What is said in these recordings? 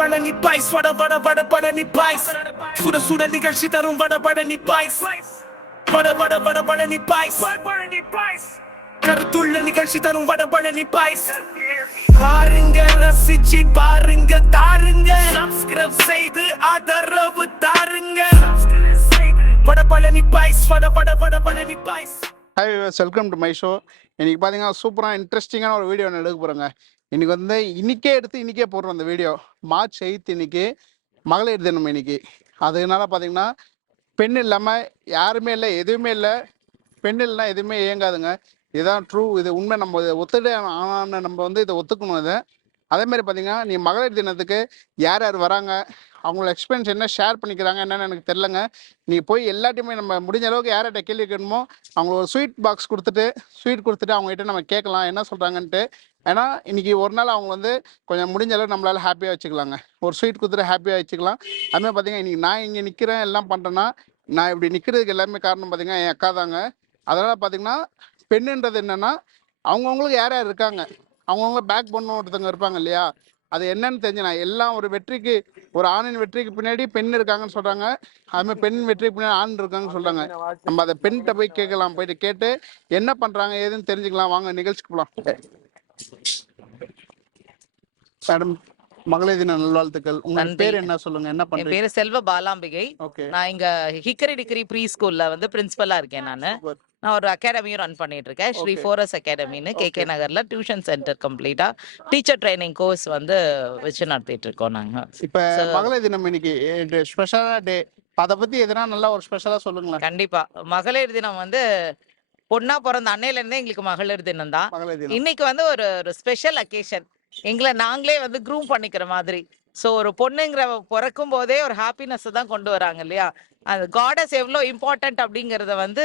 Vadapalani boys Vadapalani boys சுட சுட நிகழ்ச்சி தரும் வடபழனி பாய்ஸ் வடபழனி பாய்ஸ் கருத்துள்ள நிகழ்ச்சி தரும் வடபழனி பாய்ஸ் பாருங்க ரசிச்சு பாருங்க தாருங்க சப்ஸ்கிரைப் செய்து ஆதரவு தாருங்க Vadapalani boys Vadapalani boys. Hi welcome to my show. இன்னைக்கு பார்த்தீங்கன்னா சூப்பராக இன்ட்ரெஸ்டிங்கான ஒரு வீடியோ நான் எடுக்க போகிறேங்க. இன்னைக்கு வந்து இன்னைக்கே போடுறோம் அந்த வீடியோ. March 8 இன்னைக்கு மகளிர் தினம் இன்னைக்கு. அதனால பார்த்தீங்கன்னா பெண் இல்லாமல் யாருமே இல்லை, எதுவுமே இல்லை. பெண் இல்லைனா எதுவுமே இயங்காதுங்க. இதுதான் ட்ரூ, இது உண்மை. நம்ம ஒத்துட்டு ஆனால் நம்ம வந்து இதை ஒத்துக்கணும். இதை அதேமாதிரி பார்த்தீங்கன்னா நீ மகளிர் தினத்துக்கு யார் யார் வராங்க, அவங்களோட எக்ஸ்பீரியன்ஸ் என்ன ஷேர் பண்ணிக்கிறாங்க என்னன்னு எனக்கு தெரிலங்க. நீ போய் எல்லாத்தையுமே நம்ம முடிஞ்ச அளவுக்கு யார்கிட்ட கேள்வி கேட்கணுமோ அவங்க ஒரு ஸ்வீட் பாக்ஸ் கொடுத்துட்டு அவங்ககிட்ட நம்ம கேட்கலாம் என்ன சொல்கிறாங்கன்ட்டு. ஏன்னா இன்னைக்கு ஒரு நாள் அவங்க வந்து கொஞ்சம் முடிஞ்ச அளவுக்கு நம்மளால ஹாப்பியாக வச்சுக்கலாங்க. ஒரு ஸ்வீட் கொடுத்துட்டு ஹாப்பியாக வச்சுக்கலாம். அதுமாதிரி பார்த்தீங்கன்னா இன்றைக்கி நான் இங்கே நிற்கிறேன் எல்லாம் பண்ணுறேன்னா நான் இப்படி நிற்கிறதுக்கு எல்லாமே காரணம் பார்த்தீங்கன்னா என் அக்கா தாங்க. அதனால் பார்த்தீங்கன்னா பெண்ணுன்றது என்னென்னா அவங்கவுங்களுக்கு யார் யார் இருக்காங்க, அவங்கவுங்க பேக் பண்ண ஒருத்தவங்க இருப்பாங்க இல்லையா, அது என்னன்னு தெரிஞ்சுனா எல்லாம் ஒரு வெற்றிக்கு, ஒரு ஆணின் வெற்றிக்கு பின்னாடி பெண் இருக்காங்கன்னு சொல்கிறாங்க. அதுமாதிரி பெண் வெற்றிக்கு பின்னாடி ஆண் இருக்காங்கன்னு சொல்கிறாங்க. நம்ம அதை பெண்கிட்ட போய் கேட்கலாம், போயிட்டு கேட்டு என்ன பண்ணுறாங்க ஏதுன்னு தெரிஞ்சுக்கலாம். வாங்க நிகழ்ச்சிக்கு போகலாம். மேடம் மகளிர் தின நல்வாழ்த்துக்கள். உங்க பேர் என்ன சொல்லுங்க, என்ன பண்றீங்க? பேரு செல்வ பாலாம்பிகை. நான் இங்க ஹிக்கரி டிகிரி ப்ரீ ஸ்கூல்ல வந்து பிரின்சிபலா இருக்கேன். நான் ஒரு அகாடமியும் ரன் பண்ணிட்டு இருக்கேன், ஸ்ரீ ஃபோரஸ் அகாடமின்னு கேகே நகர்ல. டியூஷன் சென்டர் கம்ப்ளீட்டா டீச்சர் ட்ரைனிங் கோர்ஸ் வந்து வச்சு நடத்திட்டு இருக்கோம் நாங்க. இப்ப மகளிர் தினம் இன்னைக்கு ஸ்பெஷலா டே, அத பத்தி எதனா நல்லா ஒரு ஸ்பெஷலா சொல்லுங்களேன். கண்டிப்பா மகளிர் தினம் வந்து பொண்ணா பிறந்த அன்னையில இருந்தே எங்களுக்கு மகளிர் தினம் தான். இன்னைக்கு வந்து ஒரு ஸ்பெஷல் அக்கேஷன். எங்களை நாங்களே வந்து க்ரூம் பண்ணிக்கிற மாதிரி. ஸோ ஒரு பொண்ணுங்கிற பிறக்கும் போதே ஒரு ஹாப்பினஸ் தான் கொண்டு வராங்க இல்லையா. அந்த காடஸ் எவ்வளோ இம்பார்ட்டன்ட் அப்படிங்கிறத வந்து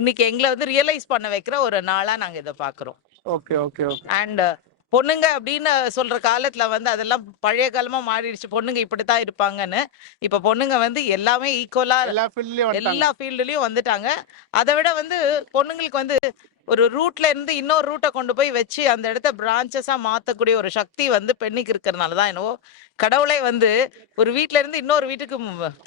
இன்னைக்கு எங்களை வந்து ரியலைஸ் பண்ண வைக்கிற ஒரு நாளா நாங்க இதை பாக்குறோம். Okay okay. அண்ட் பொண்ணுங்க அப்படின்னு சொல்ற காலத்துல வந்து அதெல்லாம் பழைய காலமா மாறிடுச்சு. பொண்ணுங்க இப்படித்தான் இருப்பாங்கன்னு. இப்ப பொண்ணுங்க வந்து எல்லாமே ஈக்குவலா எல்லா ஃபீல்டுலயும் வந்துட்டாங்க. அதை விட வந்து பொண்ணுங்களுக்கு வந்து ஒரு ரூட்ல இருந்து இன்னொரு ரூட்டை கொண்டு போய் வச்சு அந்த இடத்த பிரான்ச்சஸா மாத்தக்கூடிய ஒரு சக்தி வந்து பெண்ணுக்கு இருக்கிறதுனாலதான் என்னவோ கடவுளை வந்து ஒரு வீட்டுல இருந்து இன்னொரு வீட்டுக்கு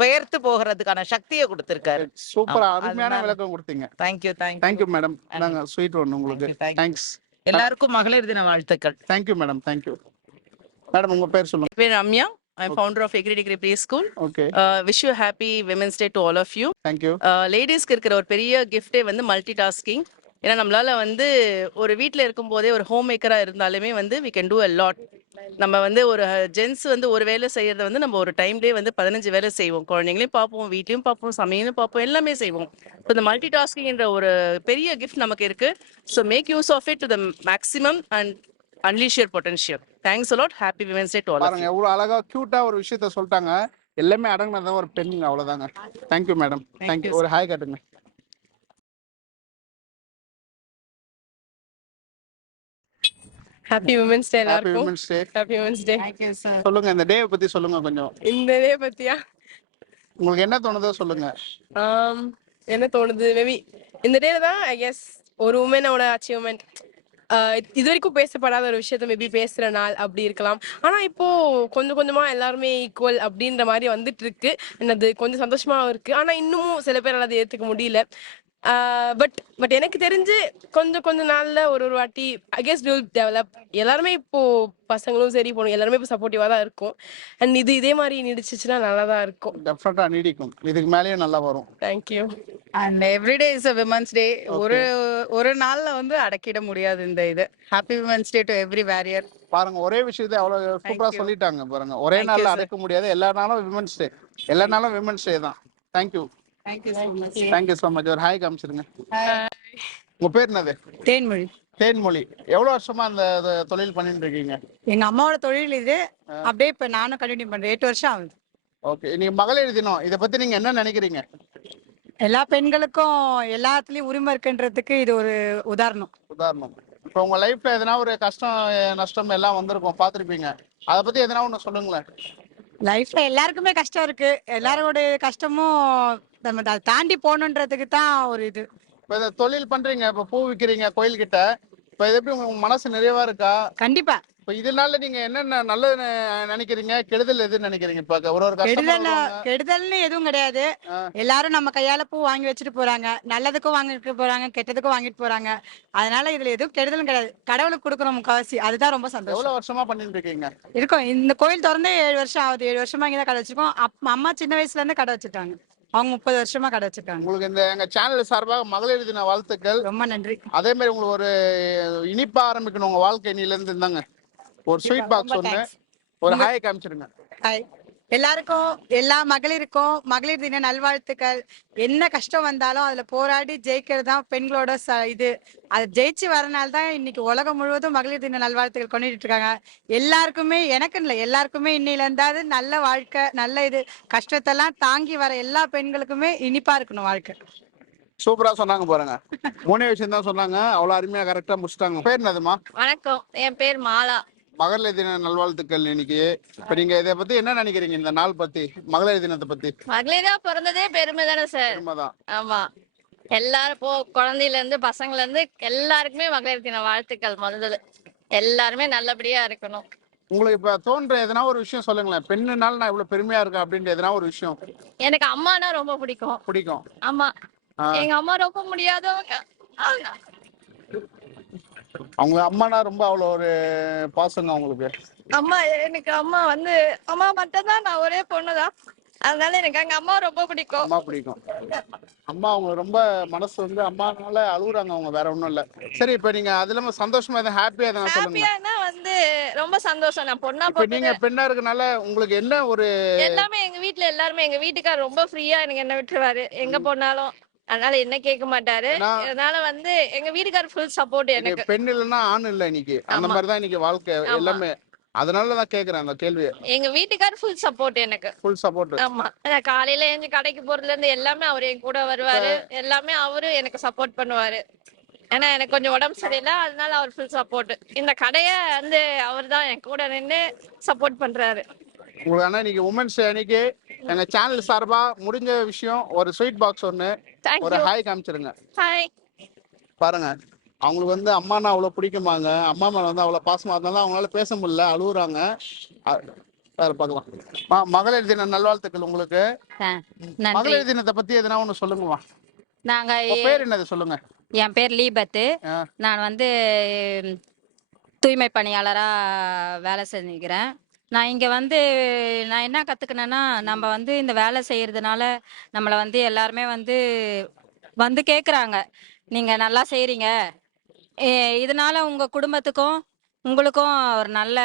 பெயர்த்து போகிறதுக்கான சக்தியை கொடுத்திருக்காரு. சூப்பரா அருமையான விளக்கம் கொடுத்தீங்க. Thank you madam. நாங்க ஸ்வீட் ஒன்று உங்களுக்கு. தேங்க்ஸ். எல்லாருக்கும் மகளிர் தின வாழ்த்துக்கள். Thank you madam. Thank you madam. உங்க பேர் சொல்லுங்க. பேர் Ramya. I'm founder of Hickory Degree Preschool. Okay. Wish you happy Women's Day to all of you. Thank you. லேடிஸ்க்கு இருக்கிற ஒரு பெரிய கிஃப்டே வந்து மல்டி டாஸ்கிங். ஏன்னா நம்மளால வந்து ஒரு வீட்டில் இருக்கும்போதே ஒரு ஹோம் மேக்கராக இருந்தாலுமே வந்து we can do a lot. நம்ம வந்து ஒரு ஜென்ஸ் வந்து ஒரு வேலை செய்யறத வந்து நம்ம ஒரு டைம்லேயே வந்து 15 வேலை செய்வோம். குழந்தைங்களையும் பார்ப்போம், வீட்லையும் பார்ப்போம், சமையலும் பார்ப்போம், எல்லாமே செய்வோம். ஸோ இந்த மல்டி டாஸ்கிங்ன்ற ஒரு பெரிய கிஃப்ட் நமக்கு இருக்கு. So make use of it to the maximum and unleash your potential. Thanks a lot. Happy Women's Day to all of you. பாருங்க எவ்வளவு அழகா கியூட்டா ஒரு விஷயத்த சொல்லிட்டாங்க. எல்லாமே அடங்கினதான் ஒரு பெண்ணுங்க, அவ்வளவுதாங்க. Thank you madam. தேங்க்யூ. ஒரு ஹாய் காட்டுங்க. ஹாப்பி உமன்ஸ் டே எல்லாருக்கும். Happy women's day. சொல்லுங்க இந்த டே பத்தி சொல்லுங்க கொஞ்சம். இந்த டே பத்தியா உங்களுக்கு என்ன தோணுதோ சொல்லுங்க. என்ன தோணுது, மேபி இந்த டேல தான் ஐ கெஸ் ஒரு உமனோட அச்சீவ்மெண்ட் இது வரைக்கும் பேசப்படாத ஒரு விஷயத்த மேபி பேசுற நாள் அப்படி இருக்கலாம். ஆனா இப்போ கொஞ்சம் கொஞ்சமா எல்லாருமே ஈக்குவல் அப்படின்ற மாதிரி வந்துட்டு இருக்கு. என்னது கொஞ்சம் சந்தோஷமா இருக்கு. ஆனா இன்னமும் சில பேர் அதை ஏத்துக்க முடியல. பட் எனக்கு தெரிஞ்சு கொஞ்சம் நாள்ல ஒரு வாட்டி ஐ கெஸ் வில் டெவலப். எல்லாருமே இப்போ பசங்களும் சரி பொண்ணு எல்லாருமே இப்போ சப்போர்ட்டிவா தான் இருக்கும். அண்ட் இதே மாதிரி நீடிச்சுன்னா நல்லா தான் இருக்கும். டெஃபினட்டா நீடிக்கும். இதுக்கு மேலேயே நல்லா வரும். Thank you. And everyday is a women's day. ஒரு நாள்ல வந்து அடக்கிட முடியாது இந்த இது. Happy women's day to every warrior. பாருங்க ஒரே விஷயத்தை அவ்வளவு சூப்பரா சொல்லிட்டாங்க பாருங்க. ஒரே நாள்ல அடக்க முடியாது. எல்லா நாளும் விமன்ஸ் டே, எல்லா நாளும் விமன்ஸ் டே தான். Thank you. Thank you so much. Thank you so much. ஒரு ஹாய் காமிச்சிருங்க. உங்க பேர் என்னது? தேன்மொழி. தேன்மொழி. எவ்வளவு வருஷமா அந்த தொழில் பண்ணிட்டு இருக்கீங்க? எங்க அம்மாவோட தொழில் இது. அப்படியே இப்ப நானும் கண்டினியூ பண்றேன். 8 வருஷம் ஆகுது. ஓகே. நீங்க மகளிர் தினம் இத பத்தி நீங்க என்ன நினைக்கிறீங்க? எல்லா பெண்களுக்கும் எல்லாத்துலயும் உரிமை இருக்குன்றதுக்கு இது ஒரு உதாரணம். இப்போ உங்க லைஃப்ல எதனா ஒரு கஷ்டம் நஷ்டம் எல்லாம் வந்திருக்கும், பார்த்திருப்பீங்க. அத பத்தி எதனா ஒண்ணு சொல்லுங்களேன். லைஃப்ல எல்லாருக்குமே கஷ்டம் இருக்கு. எல்லாரோட கஷ்டமும் நம்ம அதை தாண்டி போகணுன்றதுக்கு தான் ஒரு இது. இப்போ இதை தொழில் பண்றீங்க, இப்போ பூ விற்கிறீங்க கோயில் கிட்ட. இப்போ இப்ப இது எப்படி உங்க மனசு நிறைவா இருக்கா? கண்டிப்பா. இப்ப இதனால நீங்க என்னென்ன நல்லது நினைக்கிறீங்க, கெடுதல் எதுன்னு நினைக்கிறீங்க? இப்ப ஒரு கஸ்டமர் வருவாங்க. கெடுதல்னு எதுவும் கிடையாது. எல்லாரும் நம்ம கையால பூ வாங்கி வச்சுட்டு போறாங்க. நல்லதுக்கும் வாங்கிட்டு போறாங்க, கெட்டதுக்கும் வாங்கிட்டு போறாங்க. அதனால இதுல எதுவும் கெடுதலும் கிடையாது. கடவுளுக்கு கொடுக்குறோம் முக்காவாசி. அதுதான் ரொம்ப சந்தோஷம். எவ்வளவு வருஷமா பண்ணிட்டு இருக்கீங்க? இருக்கோம். இந்த கோயில் திறந்தே 7 வருஷம் ஆகுது. 7 வருஷமா இங்கதான் கடை வச்சிருக்கோம். அம்மா சின்ன வயசுல இருந்து கடை வச்சிருக்காங்க. அவங்க 30 வருஷமா கடை வச்சிருக்காங்க. உங்களுக்கு இந்த எங்க சேனல் சார்பாக மகளிர் தின வாழ்த்துக்கள். ரொம்ப நன்றி. அதே மாதிரி உங்களுக்கு ஒரு இனிப்பா ஆரம்பிக்கணும் உங்க வாழ்க்கை நீல இருந்து இருந்தாங்க. ஒரு ஸ்வீட் பாக்ஸ் ஒன்று, ஒரு ஹாய் காமிச்சிருங்க. ஹாய் எல்லாருக்கும், எல்லா மகளிருக்கும் மகளிர் தின நல்வாழ்த்துக்கள். என்ன கஷ்டம் வந்தாலும் அதுல போராடி ஜெயிக்கிறது தான் பெண்களோட இது. அது ஜெயிச்சு வரனால தான் இன்னைக்கு உலகம் முழுவதும் மகளிர் தின நல்வாழ்த்துக்கள் கொண்டுட்டு இருக்காங்க. எல்லாருக்குமே, எனக்குன்னு இல்லை, எல்லாருக்குமே இன்னையில இருந்தாது நல்ல வாழ்க்கை, நல்ல இது, கஷ்டத்தெல்லாம் தாங்கி வர எல்லா பெண்களுக்குமே இனிப்பா இருக்கணும் வாழ்க்கை. சூப்பரா சொன்னாங்க பாருங்க. 3 விஷயம் தான் சொன்னாங்க, அவ்வளவு அருமையா கரெக்டா முடிச்சிட்டாங்க. பேர் என்னதுமா? வணக்கம், என் பேர் மாலா. மகளிர் தின நல்வாழ்த்துக்கள் இன்னைக்கு. இப்ப நீங்க இதை பத்தி என்ன நினைக்கிறீங்க, இந்த நாள் பத்தி, மகளிர் தினத்தை பத்தி? மகளிரா பிறந்ததே பெருமை தானே சார்? பெருமைதான். ஆமா, எல்லாரும் குழந்தையில இருந்து பசங்கள்ல இருந்து எல்லாருக்குமே மகளிர் தின வாழ்த்துக்கள். முதல்ல எல்லாருமே நல்லபடியா இருக்கணும். உங்களுக்கு இப்ப தோன்ற எதனா ஒரு விஷயம் சொல்லுங்களேன். பெண்ணுனால நான் இவ்வளவு பெருமையா இருக்கேன் அப்படின்ற எதனா ஒரு விஷயம். எனக்கு அம்மானா ரொம்ப பிடிக்கும். ஆமா, எங்க அம்மா ரொம்ப முடியாதவங்க. அவங்க அம்மானா ரொம்ப அவ்வளவு ஒரு பாசங்க அவங்களுக்கு. அம்மா, எனக்கு அம்மா அம்மா மட்டும் தான். நான் ஒரே பொண்ணுதான், அதனால எனக்கு எங்க அம்மா ரொம்ப பிடிக்கும். அம்மா பிடிக்கும். அம்மா அவங்க ரொம்ப மனசு அம்மானால அழுகுறாங்க அவங்க, வேற ஒண்ணும் இல்ல. சரி, இப்ப நீங்க அது இல்லாம சந்தோஷமா எதாவது ஹாப்பியா எதனா சொல்லுங்க. ஹாப்பியானா ரொம்ப சந்தோஷம். நான் பொண்ணா நீங்க பெண்ணா இருக்கனால உங்களுக்கு என்ன ஒரு எல்லாமே எங்க வீட்டுல எல்லாருமே, எங்க வீட்டுக்கார் ரொம்ப ஃப்ரீயா எனக்கு என்ன விட்டுருவாரு எங்க போனாலும். அதனால என்ன கேட்க மாட்டாரு. அதனால எங்க வீட்டுக்கார் ஃபுல் சப்போர்ட் எனக்கு. பெண் இல்லைன்னா ஆண் இல்ல இன்னைக்கு, அந்த மாதிரிதான் இன்னைக்கு வாழ்க்கை எல்லாமே. அதனாலதான் கேக்குறேன் அந்த கேள்வியை. எங்க வீட்டுக்கார் ஃபுல் சப்போர்ட் எனக்கு. Full support. ஆமா, காலையில எழுந்து கடைக்கு போறதுல இருந்து எல்லாமே அவரு என் கூட வருவாரு. எல்லாமே அவரு எனக்கு சப்போர்ட் பண்ணுவாரு. ஏன்னா எனக்கு கொஞ்சம் உடம்பு சரியில்லை, அதனால அவர் ஃபுல் சப்போர்ட். இந்த கடைய அவர் தான் என் கூட நின்று சப்போர்ட் பண்றாரு. உங்களுக்கு ஆனா இன்னைக்கு உமன்ஸ் டே அன்னைக்கு எங்க சேனல் சார்பா முடிஞ்ச விஷயம் ஒரு ஸ்வீட் பாக்ஸ் ஒன்னு, ஒரு ஹாய் காமிச்சிருங்க. ஹாய். பாருங்க, அவங்களுக்கு அம்மானா அவ்வளவு பிடிக்குமாங்க. அம்மா மேல அவ்வளவு பாசமா இருந்தாலும் அவங்களால பேச முடியல, அழுகுறாங்க. பாக்கலாம். மகளிர் தின நல்வாழ்த்துக்கள் உங்களுக்கு. மகளிர் தினத்தை பத்தி எதனா ஒண்ணு சொல்லுங்கம்மா. நாங்க பேர் என்னது சொல்லுங்க. என் பேர் லீபத்து. நான் தூய்மை பணியாளரா வேலை செஞ்சுக்கிறேன். நான் இங்க நான் என்ன கத்துக்கினேன்னா, நம்ம இந்த வேலை செய்யறதுனால நம்மளை எல்லாருமே கேக்குறாங்க, நீங்க நல்லா செய்றீங்க, இதனால உங்க குடும்பத்துக்கும் உங்களுக்கும் ஒரு நல்ல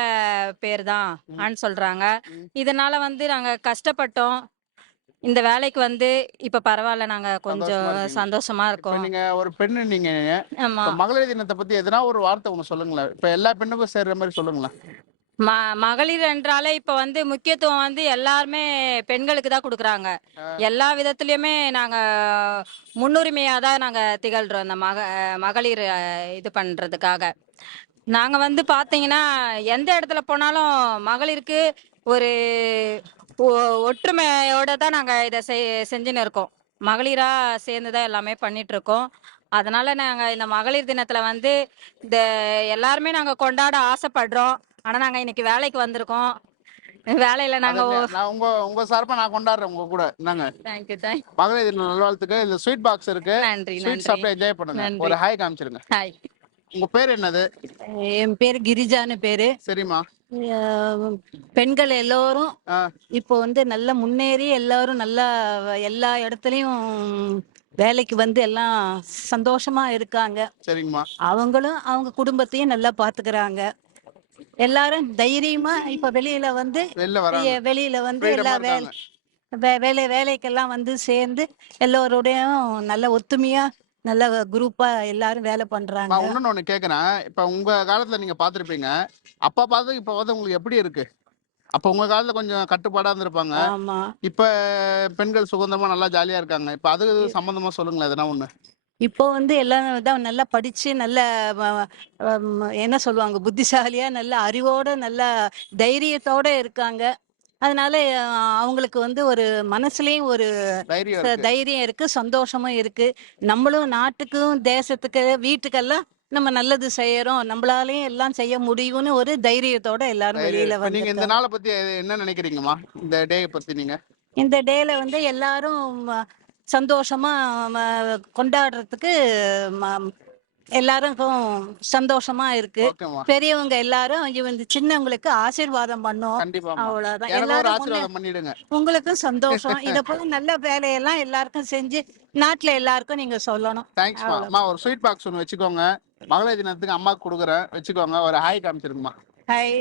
பேர் தான் சொல்றாங்க. இதனால நாங்க கஷ்டப்பட்டோம், இந்த வேலைக்கு இப்ப பரவாயில்ல, நாங்க கொஞ்சம் சந்தோஷமா இருக்கோம். நீங்க ஒரு பெண்ணு, நீங்க மகளிர் தினத்தை பத்தி எதனா ஒரு வார்த்தை ஒண்ணு சொல்லுங்களேன். இப்ப எல்லா பெண்ணுக்கும் சேர்ற மாதிரி சொல்லுங்களேன். மகளிர் என்றாலே இப்ப முக்கியத்துவம் எல்லாருமே பெண்களுக்கு தான் கொடுக்குறாங்க. எல்லா விதத்திலயுமே நாங்க முன்னுரிமையா தான் நாங்க திகழ்றோம் இந்த மகளிர் இது பண்றதுக்காக. நாங்க பாத்தீங்கன்னா எந்த இடத்துல போனாலும் மகளிருக்கு ஒரு ஒற்றுமையோட தான் நாங்க இதை செஞ்சுன்னு இருக்கோம். மகளிரா சேர்ந்துதான் எல்லாமே பண்ணிட்டு இருக்கோம். அதனால நாங்க இந்த மகளிர் தினத்துல இந்த எல்லாருமே நாங்க கொண்டாட ஆசைப்படுறோம். ஆனா நாங்க இன்னைக்கு வேலைக்கு வந்திருக்கோம். வேலையில நாங்க உங்க சார்பா நான் கொண்டாடுறேன் உங்க கூட. நாங்க தேங்க்யூ. மகளிர் தின நல்வாழ்த்துக்கள். இந்த ஸ்வீட் பாக்ஸ் இருக்கு, நன்றி. ஸ்வீட் சாப்பிட்டு என்ஜாய் பண்ணுங்க. ஒரு ஹாய் காமிச்சிருங்க. ஹாய். உங்க பேர் என்னது? என் பேரு கிரிஜான்னு பேரு. சரிம்மா. பெண்கள் எல்லோரும் இப்போ நல்லா முன்னேறி எல்லாரும் நல்லா எல்லா இடத்துலயும் வேலைக்கு எல்லாம் சந்தோஷமா இருக்காங்க. சரிங்கம்மா. அவங்களும் அவங்க குடும்பத்தையும் நல்லா பாத்துக்கிறாங்க. எல்லாரும் தைரியமா இப்ப வெளியில எல்லா வேலைக்கெல்லாம் சேர்ந்து எல்லோருடையும் நல்ல ஒத்துமையா நல்ல குரூப்பா எல்லாரும் வேலை பண்றாங்க. ஒண்ணு கேக்குறேன். இப்ப உங்க காலத்துல நீங்க பாத்திருப்பீங்க, அப்பா பார்த்து இப்ப உங்களுக்கு எப்படி இருக்கு? அப்ப உங்க காலத்துல கொஞ்சம் கட்டுப்பாடா இருந்திருப்பாங்க. ஆமா. இப்ப பெண்கள் சுதந்திரமா நல்லா ஜாலியா இருக்காங்க. இப்ப அது சம்பந்தமா சொல்லுங்களேன் எதனா ஒண்ணு. இப்போ எல்லாம் நல்லா படிச்சு நல்ல என்ன சொல்லுவாங்க, புத்திசாலியா நல்ல அறிவோட நல்ல தைரியத்தோட இருக்காங்க. அதனால அவங்களுக்கு ஒரு மனசுலயும் ஒரு தைரியம் இருக்கு, சந்தோஷமும் இருக்கு. நம்மளும் நாட்டுக்கும் தேசத்துக்கு வீட்டுக்கெல்லாம் நம்ம நல்லது செய்யறோம், நம்மளாலையும் எல்லாம் செய்ய முடியும்னு ஒரு தைரியத்தோட எல்லாரும் வெளியில இப்ப நீங்க இந்த வந்துட்டோம். நாளை பத்தி என்ன நினைக்கிறீங்கம்மா? இந்த டே பத்தி நீங்க இந்த டேல வந்து எல்லாரும் சந்தோஷமா கொண்டாடுறதுக்கு ம- எல்லாருக்கும் சந்தோஷமா இருக்கு. ஓகேம்மா. பெரியவங்க எல்லாரும் இந்த சின்னவங்களுக்கு ஆசீர்வாதம் பண்ணோம். கண்டிப்பாம்மா. அவ்வளவுதான். எனக்கு ஒரு எல்லாரும் ஆசீர்வாதம் பண்ணிடுங்க. உங்களுக்கும் சந்தோஷம். இத போல நல்ல வேலையெல்லாம் எல்லாருக்கும் செஞ்சு நாட்டுல எல்லாருக்கும் நீங்க சொல்லணும். தேங்க்ஸ்மா. அம்மா ஒரு ஸ்வீட் பாக்ஸ் ஒன்று வச்சுக்கோங்க. மகளிர் தினத்துக்கு அம்மாக்கு கொடுக்குறேன், வச்சுக்கோங்க. ஒரு ஹாய் காமிச்சிருங்கம்மா. ஹாய்.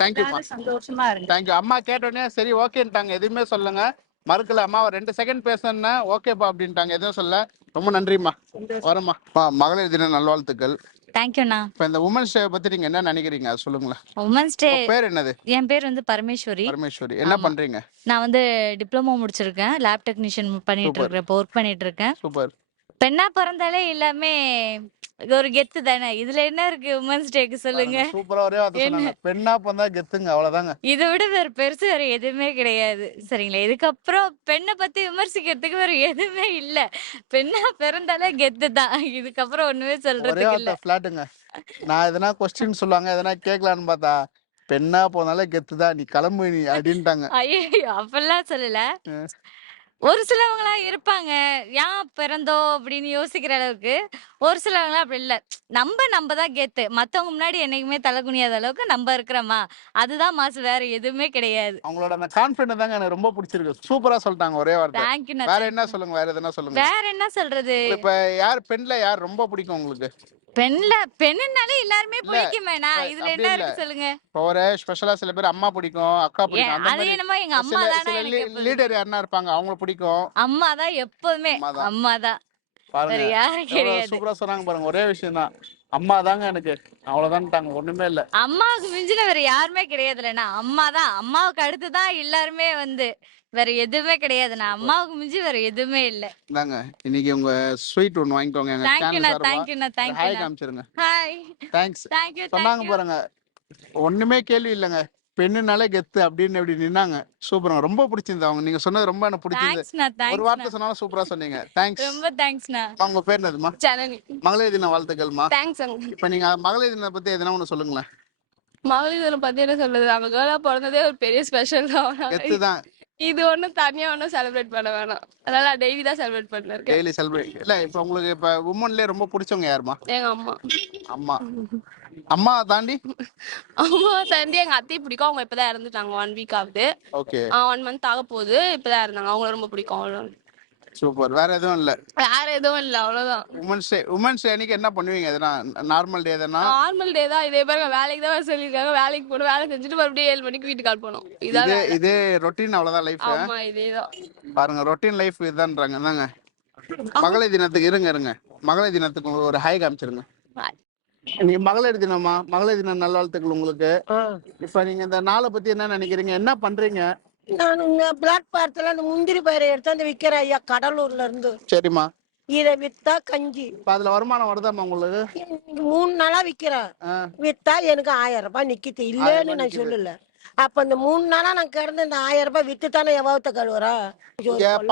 தேங்க்யூம்மா. சந்தோஷமா இருங்க. தேங்க்யூ. அம்மா கேட்டோடனே சரி ஓகேன்ட்டாங்க, எதுவுமே சொல்லுங்க, மறுக்கல. அம்மா ஒரு 2 செகண்ட் பேசுனா ஓகேப்பா அப்படின்ட்டாங்க, எதுவும் சொல்ல. ரொம்ப நன்றிம்மா. வரம்மா. மகளிர் தின நல்வாழ்த்துக்கள். தேங்க்யூண்ணா. இப்போ இந்த உமன்ஸ் டே பத்தி நீங்க என்ன நினைக்கிறீங்க, அது சொல்லுங்களேன். உமன்ஸ் டே பேர் என்னது? என் பேர் வந்து பரமேஸ்வரி. பரமேஸ்வரி. என்ன பண்றீங்க? நான் வந்து டிப்ளமோ முடிச்சிருக்கேன், லேப் டெக்னீஷியன் பண்ணிட்டு இருக்கேன், இப்போ ஒர்க் பண்ணிட்டு இருக்கேன். சூப்பர். பெண்ணா பிறந்தாலே எல்லாமே ஒரு கெத்து தானே, இதுல என்ன இருக்கு உமன்ஸ் டேக்கு சொல்லுங்க. சூப்பரா ஒரே வார்த்தை சொன்னாங்க, பெண்ணா பிறந்தா கெத்துங்க, அவ்வளவுதாங்க. இதை விட வேற பெருசு வேற எதுவுமே கிடையாது. சரிங்களா, இதுக்கப்புறம் பெண்ணை பத்தி விமர்சிக்கிறதுக்கு வேற எதுவுமே இல்ல. பெண்ணா பிறந்தாலே கெத்து தான், இதுக்கப்புறம் ஒண்ணுமே ஒரே சொல்றதுக்கு இல்ல. வார்த்தை ஃபிளாட்டுங்க. நான் எதனா கொஸ்டின் சொல்லுவாங்க, எதனா கேட்கலான்னு பார்த்தா பெண்ணா போனாலே கெத்து தான், நீ கிளம்பு நீ அப்படின்ட்டாங்க. ஐயோ, அப்பெல்லாம் சொல்லல. ஒரு சிலவங்களா இருப்பாங்க, ஏன் பிறந்தோம் அப்படின்னு யோசிக்கிற அளவுக்கு. ஒரு சிலவங்களா அப்படி இல்ல, நம்ம தான் கெத்து, மத்தவங்க முன்னாடி என்னைக்குமே தலை குனியாத அளவுக்கு நம்ம இருக்கிறோமா, அதுதான் மாசு, வேற எதுவுமே கிடையாது. அவங்களோட அந்த கான்ஃபிடன்ட் தாங்க எனக்கு ரொம்ப பிடிச்சிருக்கு. சூப்பரா சொல்லிட்டாங்க ஒரே வார்த்தை. தேங்க்யூ. வேற என்ன சொல்லுங்க, வேற எதனா சொல்லுங்க. வேற என்ன சொல்றது? இப்ப யார் பெண்ல யார் ரொம்ப பிடிக்கும் உங்களுக்கு? பெண்ணுனாலே எல்லாருமே பிடிக்குமேண்ணா, இதுல அப்படி என்ன இல்ல. இருக்கு சொல்லுங்க. ஒரு ஸ்பெஷலா சில பேர் அம்மா பிடிக்கும், அக்கா பிடிக்கும், அந்த அது மாதிரி என்னமோ எங்க அம்மா தானே எனக்கு எப்போதுமே. லீடர் யாருன்னா இருப்பாங்க, அவங்கள பிடிக்கும். அம்மா தான் எப்போதுமே, அம்மா தான். அம்மா தான், வேற பாருங்க யாரும் எவ்வளவு கிடையாது. சூப்பரா சொன்னாங்க பாருங்க, ஒரே விஷயம் தான், அம்மா தாங்க எனக்கு, அவ்வளவுதான்ட்டாங்க, ஒண்ணுமே இல்ல. அம்மாவுக்கு மிஞ்சின வேற யாருமே கிடையாதுலண்ணா, அம்மா தான். அம்மாவுக்கு அடுத்துதான் எல்லாருமே வந்து, வேற எதுவுமே கிடையாதுண்ணா, அம்மாவுக்கு மிஞ்சி வேற எதுவுமே இல்ல. இந்தாங்க, இன்னைக்கு உங்க ஸ்வீட் ஒன்னு வாங்கிக்கோங்க, எங்க தேங்க்யூண்ணா, சேனல் சார்பா. தேங்க்யூண்ணா, ஹாய் தேங்க்யூண்ணா. காமிச்சிருங்க. ஹாய். தேங்க்ஸ். தேங்க்யூ, சொன்னாங்க தேங்க்யூ. பாருங்க, ஒண்ணுமே கேள்வி இல்லைங்க, பெண்ணுனாலே கெத்து அப்படின்னு எப்படி நின்னாங்க. சூப்பருங்க, ரொம்ப பிடிச்சிருந்து அவங்க, நீங்க சொன்னது ரொம்ப எனக்கு பிடிச்சிருந்து. தேங்க்ஸ்ண்ணா, ஒரு வார்த்தை தேங்க்ஸ்ண்ணா, சொன்னாலும் சூப்பரா சொன்னீங்க. தேங்க்ஸ். ரொம்ப தேங்க்ஸ்ண்ணா. உங்க பேர் என்னதுமா? ஜனனி. மகளிர் தின வாழ்த்துக்கள்மா. தேங்க்ஸ் அங்க. இப்ப நீங்க மகளிர் தினத்தை பத்தி எதனா ஒண்ணு சொல்லுங்களேன். மகளிர் தினம் பத்தி என்ன சொல்றது, அவங்க கேர்ளா பிறந்ததே ஒரு பெரிய ஸ்பெஷல் தான். கெத்து தான். இது ஒண்ணும் தனியா ஒன்றும் செலிப்ரேட் பண்ண வேணாம், அதனால டெய்லி தான் செலிப்ரேட் பண்ணிருக்கேன். டெய்லி செலிப்ரேட் இல்ல. இப்ப உங்களுக்கு இப்ப உமன்லயே ரொம்ப பிடிச்சவங்க யாருமா? எங்க அம்மா. அம்மா. அம்மா தாண்டி அம்மா சேர்ந்து எங்க அத்தையை பிடிக்கும், அவங்க இப்பதான் இறந்துட்டாங்க, 1 வீக் ஆகுது. ஓகே. 1 மந்த் ஆக போகுது, இப்பதான் இருந்தாங்க, அவங்கள ரொம்ப பிடிக்கும், அவ்வளவுதான். சூப்பர். வேற எதுவும் இல்ல. வேற எதுவும் இல்ல, அவ்வளவுதான். உமன்ஸ் டே அன்னைக்கு என்ன பண்ணுவீங்க? எதனா நார்மல் டே எதனா? நார்மல் டே தான், இதே பாருங்க, வேலைக்கு தான் சொல்லியிருக்காங்க, வேலைக்கு போகணும், வேலை செஞ்சுட்டு மறுபடியும் 7 மணிக்கு வீட்டுக்கு கால் போகணும், இதான் வேலை. இதே ரொட்டீன், அவ்வளவுதான் லைஃப். ஆமா, இதேதான் பாருங்க, ரொட்டீன் லைஃப் இதுதான்றாங்க. என்னங்க மகளிர் தினத்துக்கு இருங்க மகளிர் தினத்துக்கு உங்களுக்கு ஒரு ஹாய் காமிச்சிருங்க. நீங்க மகளிர் தினமா? மகளிர் தின நல்வாழ்த்துக்கள் உங்களுக்கு. இப்ப நீங்க இந்த நாளை பத்தி என்ன நினைக்கிறீங்க, என்ன பண்றீங்க? நான் இந்த பிளாட்பாரத்துல அந்த முந்திரி பயிரை எடுத்து அந்த விற்கிற ஐயா, கடலூர்ல இருந்து. சரிம்மா. இதை வித்தா கஞ்சி. இப்ப அதுல வருமானம் வருதாம்மா உங்களுக்கு? 3 நாளா விக்கிறேன். வித்தா எனக்கு 1000 ரூபாய் நிக்கிது, இல்லன்னு நான் சொல்லல. அப்ப இந்த 3 நாளா நான் கிடந்து இந்த 1000 ரூபாய் வித்து தானே எவ்வளவு கழுவுறா.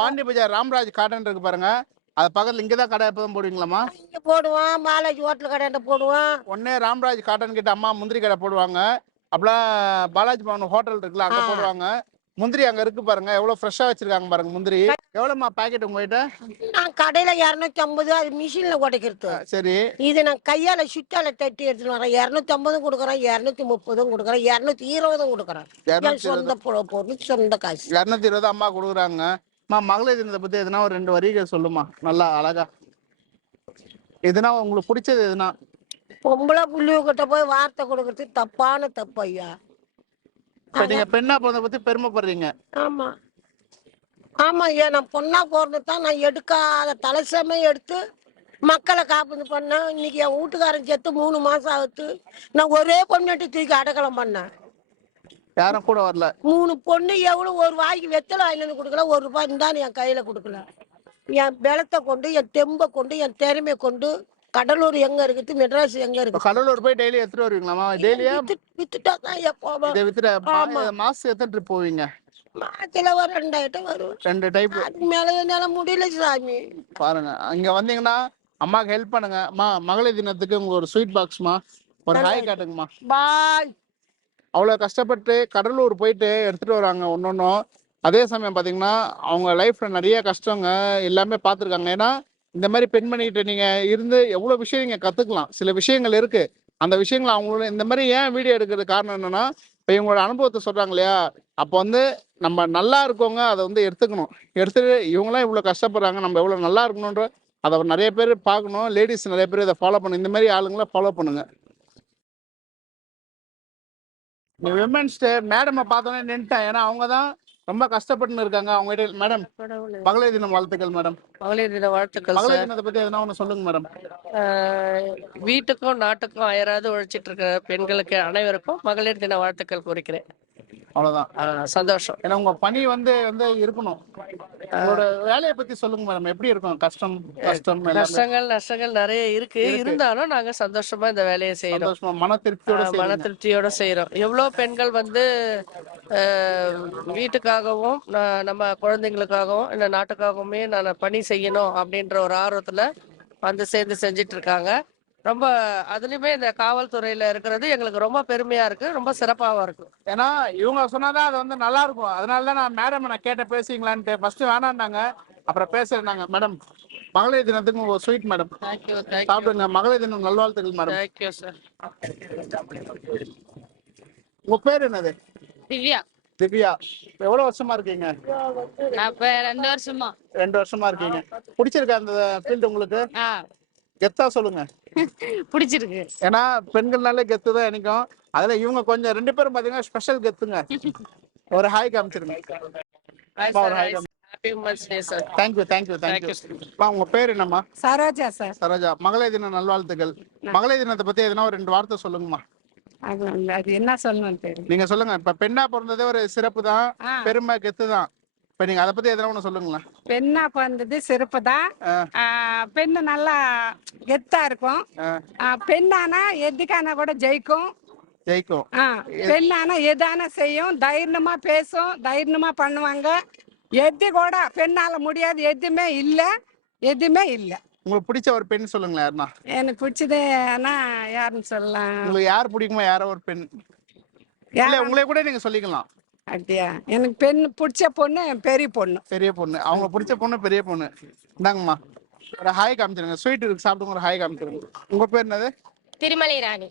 பாண்டி பஜார் ராம்ராஜ் கார்டன் இருக்கு பாருங்க, அது பக்கத்துல இங்கதான் கடை எப்பதான் போடுவீங்களாமா? இங்க போடுவான், பாலாஜி ஹோட்டல் கடையில போடுவான். ஒன்னே ராம்ராஜ் காட்டன் கிட்ட அம்மா முந்திரி கடை போடுவாங்க, அப்படிலாம் பாலாஜி பவன் ஹோட்டல் இருக்குல்ல, அங்க போடுவாங்க. முந்திரி அங்க இருக்கு பாருங்க, எவ்வளவு ஃப்ரெஷ்ஷா வச்சிருக்காங்க பாருங்க முந்திரி. எவ்வளவுமா பாக்கெட் உங்ககிட்ட? நான் கடையில 250, அது மிஷின்ல உடைக்கிறது. சரி. இது நான் கையால சுட்டால தட்டி எடுத்துட்டு வரேன். 250 கொடுக்குறேன், 230 கொடுக்குறேன், 220 கொடுக்குறேன். சொந்த பொருள், சொந்த காசு. 220 அம்மா கொடுக்குறாங்க. மகளிர் தினத்தை பத்தி எதுனா ஒரு 2 வரிகள் சொல்லுமா, நல்லா அழகா. எதுனா உங்களுக்கு பிடிச்சது எதுனா? பொம்பளை புள்ளிகிட்ட போய் வார்த்தை கொடுக்கறது தப்பான தப்பு ஐயா. இப்ப நீங்க பெண்ணா பிறந்த பத்தி பெருமைப்படுறீங்க. ஆமா ஆமா ஐயா, நான் பொண்ணா போறது தான் நான் எடுக்காத தலைசமே எடுத்து மக்களை காப்பது பண்ணேன். இன்னைக்கு என் வீட்டுக்காரன் செத்து 3 மாசம் ஆகுது. நான் ஒரே பொண்ணாட்டி தூக்கி அடக்கலம் பண்ணேன். யாரும் கூட வரல. 3 பொண்ணு எவ்வளவு ஒரு வாய்க்கு வெத்தலை வாங்கிட்டு கொடுக்கல, 1 ரூபாய் இருந்தாலும் என் கையில கொடுக்கல. என் பலத்தை கொண்டு, என் தெம்பை கொண்டு, என் திறமையை கொண்டு, கடலூர் எங்க இருக்குது, மெட்ராஸ் எங்க இருக்கு, கடலூர் போய் டெய்லி எடுத்துட்டு வருவீங்களாமா? டெய்லியா வித்துட்டா தான் போவேன். மாசம் எத்தனை ட்ரிப் போவீங்க? மாசத்துல ஒரு 2000 வரும். 2 டைப். அதுக்கு மேல என்னால முடியல சாமி. பாருங்க, இங்க வந்தீங்கன்னா அம்மாவுக்கு ஹெல்ப் பண்ணுங்க. அம்மா மகளிர் தினத்துக்கு உங்க ஒரு ஸ்வீட் பாக்ஸ்மா, ஒரு ஹாய் காட்டுங்கம்மா. பாய். அவ்வளோ கஷ்டப்பட்டு கடலூர் போயிட்டு எடுத்துகிட்டு வராங்க ஒன்றும். அதே சமயம் பார்த்தீங்கன்னா அவங்க லைஃப்பில் நிறைய கஷ்டங்க எல்லாமே பார்த்துருக்காங்க. ஏன்னா இந்த மாதிரி பெண்மணிகிட்ட நீங்கள் இருந்து எவ்வளோ விஷயம் நீங்கள் கற்றுக்கலாம். சில விஷயங்கள் இருக்குது. அந்த விஷயங்கள் அவங்களோட இந்த மாதிரி ஏன் வீடியோ எடுக்கிறது காரணம் என்னென்னா, இப்போ இவங்களோட அனுபவத்தை சொல்கிறாங்க இல்லையா, அப்போ வந்து நம்ம நல்லா இருக்கவங்க அதை வந்து எடுத்துக்கணும். எடுத்துகிட்டு இவங்களாம் இவ்வளோ கஷ்டப்படுறாங்க, நம்ம எவ்வளோ நல்லா இருக்கணுன்ற அதை நிறைய பேர் பார்க்கணும். லேடிஸ் நிறைய பேர் இதை ஃபாலோ பண்ணணும். இந்த மாதிரி ஆளுங்களை ஃபாலோ பண்ணுங்கள். நீ விமன்ஸ் டே மேடமை பார்த்தோன்னே நின்ட்டேன். ஏன்னா அவங்க தான் ரொம்ப கஷ்டப்பட்டுன்னு இருக்காங்க. அவங்க மேடம் மகளிர் தினம் வாழ்த்துக்கள் மேடம். மகளிர் தின வாழ்த்துக்கள். மகளிர் தினத்தை பத்தி எதனா ஒன்று சொல்லுங்க மேடம். வீட்டுக்கும் நாட்டுக்கும் அயராது உழைச்சிட்டு இருக்கிற பெண்களுக்கு அனைவருக்கும் மகளிர் தின வாழ்த்துக்கள் குறிக்கிறேன். அவ்வளவுதான். சந்தோஷம். ஏன்னா உங்க பணி வந்து இருக்கணும். உங்களோட வேலையை பத்தி சொல்லுங்க மேடம். எப்படி இருக்கும்? கஷ்டங்கள் நஷ்டங்கள் நிறைய இருக்கு. இருந்தாலும் நாங்க சந்தோஷமா இந்த வேலையை செய்யறோம். மன திருப்தியோட செய்யறோம். எவ்வளவு பெண்கள் வந்து வீட்டுக்காகவும் நம்ம குழந்தைங்களுக்காகவும் இந்த நாட்டுக்காகவுமே நான் பணி செய்யணும் அப்படின்ற ஒரு ஆர்வத்துல வந்து சேர்ந்து செஞ்சிட்டு இருக்காங்க. ரொம்ப அதுலயுமே இந்த காவல்துறையில இருக்கிறது எங்களுக்கு ரொம்ப பெருமையா இருக்கு, ரொம்ப சிறப்பாகவும் இருக்கு. ஏன்னா இவங்க சொன்னாதான் அது வந்து நல்லா இருக்கும். அதனாலதான் நான் மேடம் கேட்ட பேசுவீங்களான்ட்டு ஃபர்ஸ்ட் வேணான்னாங்க, அப்புறம் பேசுறாங்க. மேடம் மகளிர் தினத்துக்கு ஒரு ஸ்வீட் மேடம். சாப்பிடுங்க. மகளிர் தினம் நல்வாழ்த்துக்கள் மேடம். Thank you sir. உங்க பேர் என்னது? திவ்யா. திவ்யா, எவ்வளவு வருஷமா இருக்கீங்க? நான் இப்ப 2 வருஷமா. 2 வருஷமா இருக்கீங்க. பிடிச்சிருக்கா அந்த ஃபீல்டு உங்களுக்கு? கெத்தா சொல்லுங்க. பிடிச்சிருக்கு. ஏன்னா பெண்கள்னாலே கெத்து தான் எனக்கும். அதுல இவங்க கொஞ்சம் 2 பேரும் பாத்தீங்கன்னா ஸ்பெஷல் கெத்துங்க. ஒரு ஹாய் காமிச்சிருங்க. ஒரு ஹாய் காமி. தேங்க்யூ. உங்க பேர் என்னம்மா? சரோஜா சார். சரோஜா, மகளிர் தின நல்வாழ்த்துக்கள். மகளிர் தினத்தை பத்தி எதனா ஒரு 2 வார்த்தை சொல்லுங்கம்மா. அது என்ன சொல்லணும் தெரியும். நீங்க சொல்லுங்க. இப்ப பெண்ணா பிறந்ததே ஒரு சிறப்பு தான், பெருமை, கெத்து தான். இப்ப நீங்க அதை பத்தி எதனா ஒண்ணு சொல்லுங்களேன். பெண்ணா பிறந்தது சிறப்பு தான். பெண்ணு நல்லா கெத்தா இருக்கும். பெண்ணானா எதுக்கான கூட ஜெயிக்கும். பெண்ணானா எதான செய்யும், தைரியமா பேசும், தைரியமா பண்ணுவாங்க. எது கூட பெண்ணால முடியாது எதுவுமே இல்ல. உங்களுக்கு பிடிச்ச ஒரு பெண் சொல்லுங்களேன். யாருன்னா? எனக்கு பிடிச்சது யாருன்னு சொல்லலாம். உங்களுக்கு யார் பிடிக்குமோ? யாரோ ஒரு பெண். உங்களே கூட நீங்க சொல்லிக்கலாம். அப்படியா? எனக்கு பெண் பிடிச்ச பொண்ணு பெரிய பொண்ணு. அவங்க பிடிச்ச பொண்ணு பெரிய பொண்ணு. இந்தாங்கம்மா ஒரு ஹாய் காமிச்சிருங்க. ஸ்வீட் இருக்கு, சாப்பிடுங்க. ஒரு ஹாய் காமிச்சிருங்க. உங்க பேர் என்னது? திருமலை ராணி.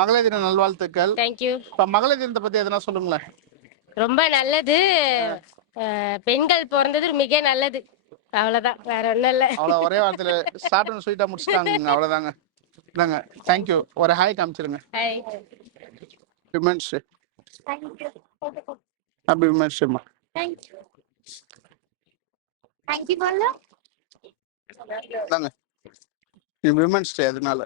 மகளிர் தின நல்வாழ்த்துக்கள். தேங்க்யூ. இப்ப மகளிர் தினத்தை பத்தி எதனா சொல்லுங்களேன். ரொம்ப நல்லது. பெண்கள் பிறந்தது மிக நல்லது. அவ்வளவுதான், வேற ஒண்ணும் இல்ல. அவ்வளவு ஒரே வார்த்தையில ஷார்ட் அண்ட் ஸ்வீட்டா முடிச்சிட்டாங்க. அவ்வளவுதாங்க. இந்தாங்க. தேங்க்யூ. ஒரு ஹாய் காமிச்சிருங்க. Hi. Women's day. Happy women's டேமா. தேங்க்யூ போல. இந்தாங்க. விமன்ஸ் டே அதனால